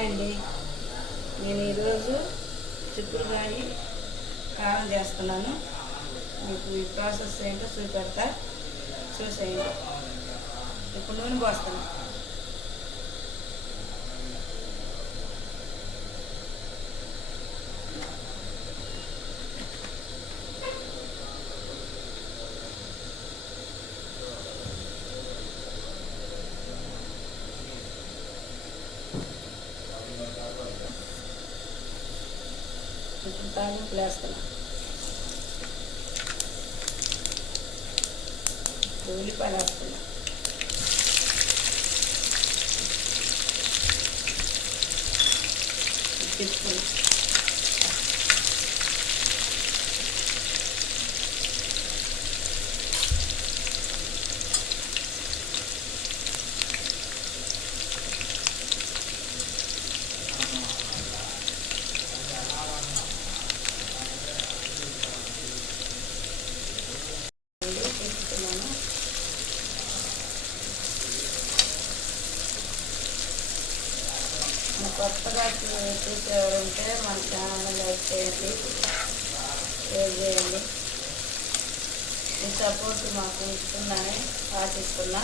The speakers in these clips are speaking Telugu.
హాయ్ అండి. నేను ఈరోజు చిక్కుడుకాయ కారం చేస్తున్నాను. మీకు ఈ ప్రాసెస్ ఏంటో చూపెడతా, చూసేయండి. ఇప్పుడు నూనె పోస్తాను. కొంచెం తాలింపులు వేస్తున్నాను. ఉల్లిపాయలు వేస్తున్నాను. తిప్పుకుని కొత్తగా చూసేవారంటే మన ఛానల్ లైక్ చేయండి, షేర్ చేయండి. మీ సపోర్ట్ మాకు ఇస్తుందని ఆశిస్తున్నా.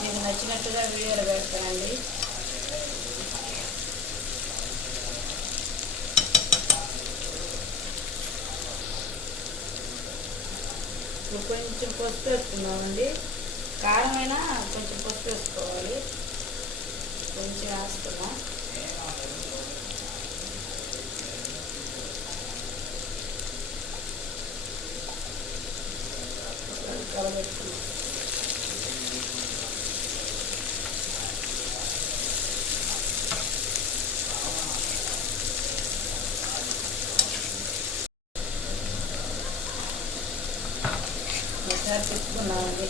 మీకు నచ్చినట్టుగా వీడియోలు పెడతానండి. ఇప్పుడు కొంచెం పసుపు వేసుకున్నామండి. కారమైనా కొంచెం పసుపు వేసుకోవాలి. కొంచెం వేస్తున్నాం. కలబెట్టుకున్నాం. ఒకసారి తిప్పుకున్నామండి.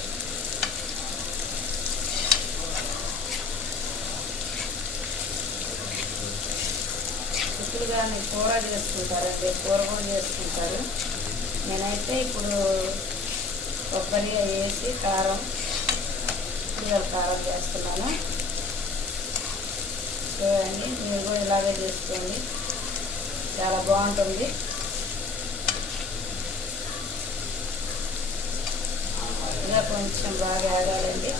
చిక్కుడుగాయని కూర చేసుకుంటారండి, కూర కూడా చేసుకుంటారు. నేనైతే ఇప్పుడు కొబ్బరి వేసి కారం, ఉల్లిగడ్డ కారం చేస్తున్నాను. చూడండి, మీరు కూడా ఇలాగే చేసుకోండి, చాలా బాగుంటుంది. ఇలా కొంచెం బాగా ఆగాలండి.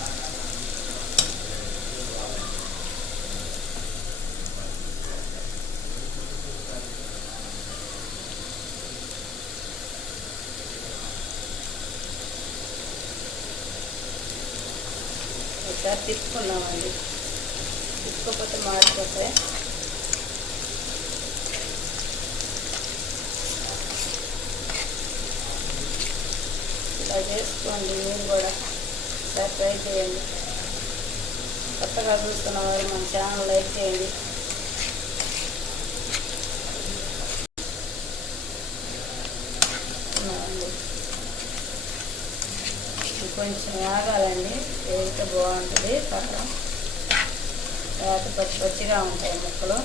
ఒకసారి తిప్పుకున్నామండి. తిప్పకపోతే మాడిపోతాయి. ఇలా చేసుకోండి, మీరు కూడా ఒకసారి ట్రై చేయండి. కొత్తగా చూస్తున్న వారు మన ఛానల్ లైక్ చేయండి. కొంచెం ఆగాలండి, వేస్తే బాగుంటుంది. కారం లేకపోతే పచ్చి పచ్చిగా ఉంటాయి ముక్కలు.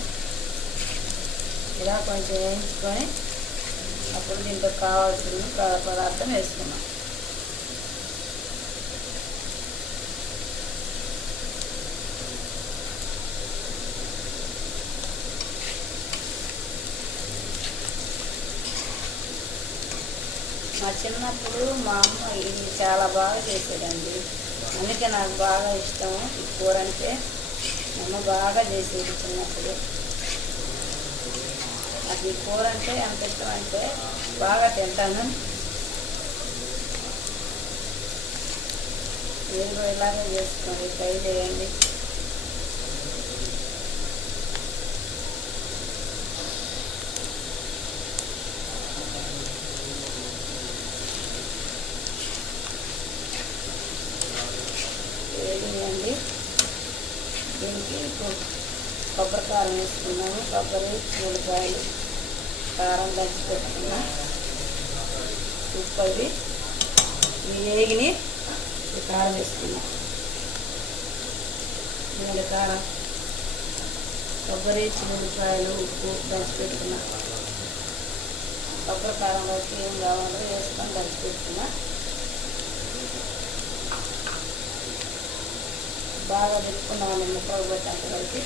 ఇలా కొంచెం వేయించుకొని అప్పుడు దీంట్లో కావాల్సిన పదార్థం వేసుకున్నాం. మా చిన్నప్పుడు మా అమ్మ ఇది చాలా బాగా చేసేదండి. అందుకే నాకు బాగా ఇష్టం ఈ కూర అంటే. మా అమ్మ బాగా చేసేది చిన్నప్పుడు. నాకు ఈ కూర అంటే ఎంత ఇష్టం అంటే బాగా తింటాను. మీరు కూడా ఇలాగే చేసుకోండి, ట్రై చేయండి. వేయండి. దీనికి కొబ్బరి కారం వేసుకున్నాము. కొబ్బరి, ఉల్లిపాయలు, కారం దంచి పెట్టుకున్నాం. ఉప్పు అవి వేగిని కారం వేసుకున్నాం. నేను కారం, కొబ్బరి, ఉల్లిపాయలు, ఉప్పు దంచి పెట్టుకున్నాం. కొబ్బరి కారం బట్టి ఏం కావాలో వేసుకొని దంచి పెట్టుకున్నాం. బాగా పెట్టుకున్నామండి ముక్కలు పెట్టేంత వరకు.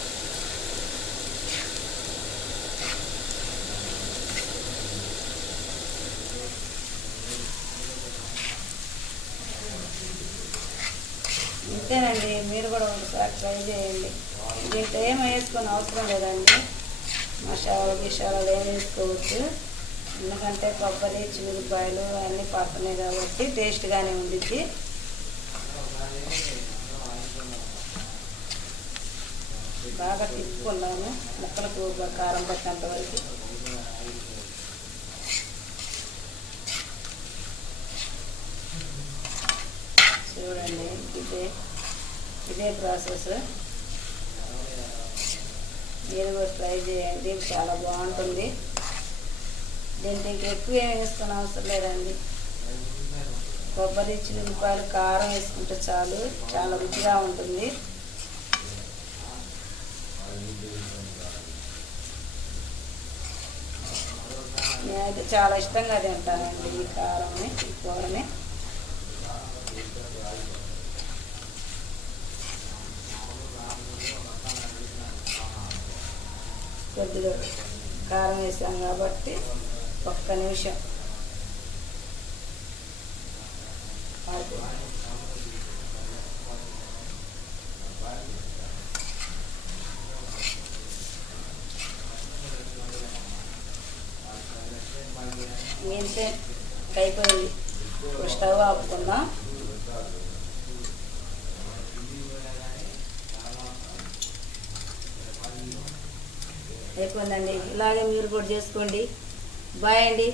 ఇంతేనండి, మీరు కూడా ఒకసారి ట్రై చేయండి. దీంట్లో ఏం వేసుకొని అవసరం లేదండి, మసాలాలు ఏం వేసుకోవచ్చు. ఎందుకంటే కొబ్బరి చిగురుపాయలు అన్నీ పడుతున్నాయి కాబట్టి టేస్ట్గానే ఉండిద్ది. బాగా తిప్పుకున్నాము ముక్కలకు కారం పట్టేంత వరకు. చూడండి, ఇదే ప్రాసెస్. మీరు కూడా ట్రై చేయండి, చాలా బాగుంటుంది. దీంట్లో ఎక్కువ ఏం వేసుకునే అవసరం లేదండి. కొబ్బరి చిలుగుపాయలు కారం వేసుకుంటే చాలు, చాలా రుచిగా ఉంటుంది. నేనైతే చాలా ఇష్టంగా తింటానండి ఈ కారంని, ఈ కూరని. కొద్దిగా కారం వేసాం కాబట్టి ఒక్క నిమిషం ఇంతే అయిపోయింది. స్టవ్ ఆపుకుందాం. అయిపోయిందండి. ఇలాగే మీరు కూడా చేసుకోండి. బాయ్ అండి.